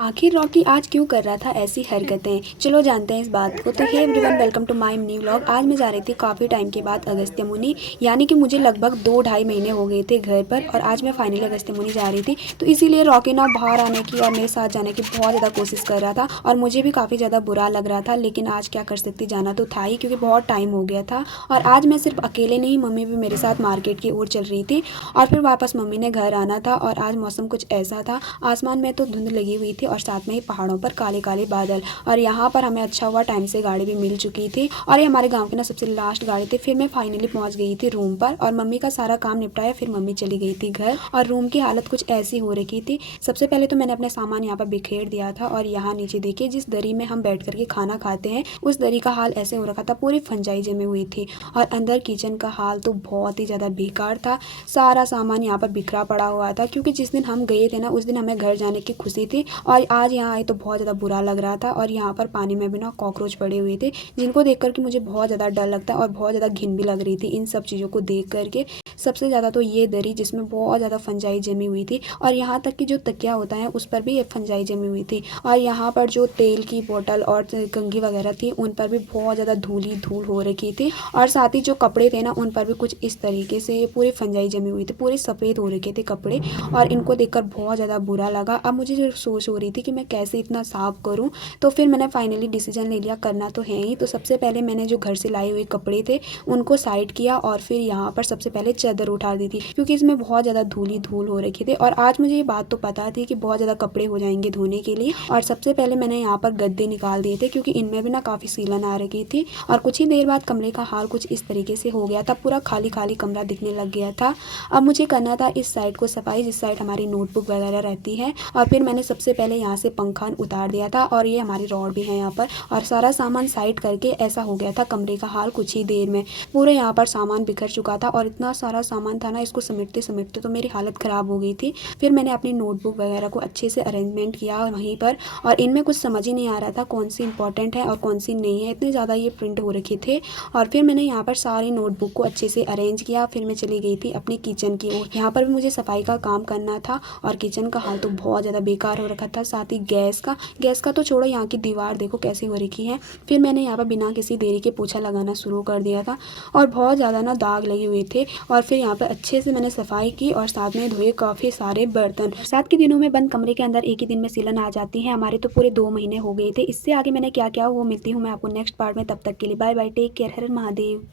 आखिर रॉकी आज क्यों कर रहा था ऐसी हरकतें? चलो जानते हैं इस बात को। तो hey everyone, welcome to my new vlog. आज मैं जा रही थी काफ़ी टाइम के बाद अगस्त्य मुनि, यानी कि मुझे लगभग 2 ढाई महीने हो गए थे घर पर, और आज मैं फाइनली अगस्त्य मुनि जा रही थी। तो इसीलिए रॉकी ना बाहर आने की और मेरे साथ जाने की बहुत ज़्यादा कोशिश कर रहा था, और मुझे भी काफ़ी ज़्यादा बुरा लग रहा था। लेकिन आज क्या कर सकती, जाना तो था ही, क्योंकि बहुत टाइम हो गया था। और आज मैं सिर्फ अकेले नहीं, मम्मी भी मेरे साथ मार्केट की ओर चल रही थी, और फिर वापस मम्मी ने घर आना था। और आज मौसम कुछ ऐसा था, आसमान में तो धुंध लगी हुई थी और साथ में ही पहाड़ों पर काले काले बादल। और यहाँ पर हमें अच्छा हुआ टाइम से गाड़ी भी मिल चुकी थी, और ये हमारे गांव की ना सबसे लास्ट गाड़ी थी। फिर मैं फाइनली पहुंच गई थी रूम पर, और मम्मी का सारा काम निपटाया। फिर मम्मी चली गई थी घर, और रूम की हालत कुछ ऐसी हो रखी थी। सबसे पहले तो मैंने अपने सामान यहाँ पर बिखेर दिया था, और यहाँ नीचे देखिए, जिस दरी में हम बैठ करके खाना खाते हैं उस दरी का हाल ऐसे हो रखा था, पूरी फंजाई जमी हुई थी। और अंदर किचन का हाल तो बहुत ही ज़्यादा बेकार था। सारा सामान यहाँ पर बिखरा पड़ा हुआ था, क्योंकि जिस दिन हम गए थे ना उस दिन हमें घर जाने की खुशी थी, और आज यहाँ आए तो बहुत ज़्यादा बुरा लग रहा था। और यहाँ पर पानी में भी ना कॉकरोच पड़े हुए थे, जिनको देख करके मुझे बहुत ज़्यादा डर लगता है, और बहुत ज़्यादा घिन भी लग रही थी इन सब चीज़ों को देख करके। सबसे ज़्यादा तो ये दरी, जिसमें बहुत ज़्यादा फंजाई जमी हुई थी, और यहाँ तक कि जो तकिया होता है उस पर भी ये फंजाई जमी हुई थी। और यहाँ पर जो तेल की बोतल और कंघी वगैरह थी उन पर भी बहुत ज़्यादा धूल हो रखी थी। और साथ ही जो कपड़े थे ना उन पर भी कुछ इस तरीके से पूरी फंजाई जमी हुई थी, पूरे सफ़ेद हो रखे थे कपड़े। और इनको देखकर बहुत ज़्यादा बुरा लगा। अब मुझे जो सोच हो रही थी कि मैं कैसे इतना साफ़ करूँ, तो फिर मैंने फाइनली डिसीजन ले लिया, करना तो है ही। तो सबसे पहले मैंने जो घर से लाए हुए कपड़े थे उनको साइड किया, और फिर यहाँ पर सबसे पहले चादर उठा दी थी, क्योंकि इसमें बहुत ज़्यादा धूल हो रखी थी। और आज मुझे ये बात तो पता थी कि बहुत ज़्यादा कपड़े हो जाएंगे धोने के लिए। और सबसे पहले मैंने यहाँ पर गद्दे निकाल दिए थे, क्योंकि इनमें भी ना काफ़ी सीलन आ रखी थी। और कुछ ही देर बाद कमरे का हाल कुछ इस तरीके से हो गया था, पूरा खाली खाली कमरा दिखने लग गया था। अब मुझे करना था इस साइड को सफाई, जिस साइड हमारी नोटबुक वगैरह रहती है। और फिर मैंने सबसे पहले यहाँ से पंखा उतार दिया था, और ये हमारी रॉड भी है यहाँ पर, और सारा सामान साइड करके ऐसा हो गया था कमरे का हाल कुछ ही देर में। पूरे यहाँ पर सामान बिखर चुका था, और इतना सारा सामान था ना, इसको समेटते समेटते तो मेरी हालत ख़राब हो गई थी। फिर मैंने अपनी नोटबुक वगैरह को अच्छे से अरेंजमेंट किया वहीं पर, और इनमें कुछ समझ ही नहीं आ रहा था कौन सी इंपॉर्टेंट है और कौन सी नहीं है, इतने ज़्यादा ये प्रिंट हो रखे थे। और फिर मैंने यहाँ पर सारी नोटबुक को अच्छे से अरेंज किया। फिर मैं चली गई थी अपनी किचन की ओर। यहाँ पर भी मुझे सफाई का काम करना था, और किचन का हाल तो बहुत ज़्यादा बेकार हो रखा था। साथ ही गैस का तो छोड़ो, यहाँ की दीवार देखो कैसी हो रखी है। फिर मैंने यहाँ पर बिना किसी देरी के पोछा लगाना शुरू कर दिया था, और बहुत ज़्यादा ना दाग लगे हुए थे। और फिर यहाँ पर अच्छे से मैंने सफाई की, और साथ में धोए काफ़ी सारे बर्तन। बरसात के दिनों में बंद कमरे के अंदर एक ही दिन में सीलन आ जाती है, हमारे तो पूरे 2 महीने हो गए थे। इससे आगे मैंने क्या क्या वो मिलती हूँ मैं आपको नेक्स्ट पार्ट में। तब तक के लिए बाय बाय, टेक केयर, हर हर महादेव।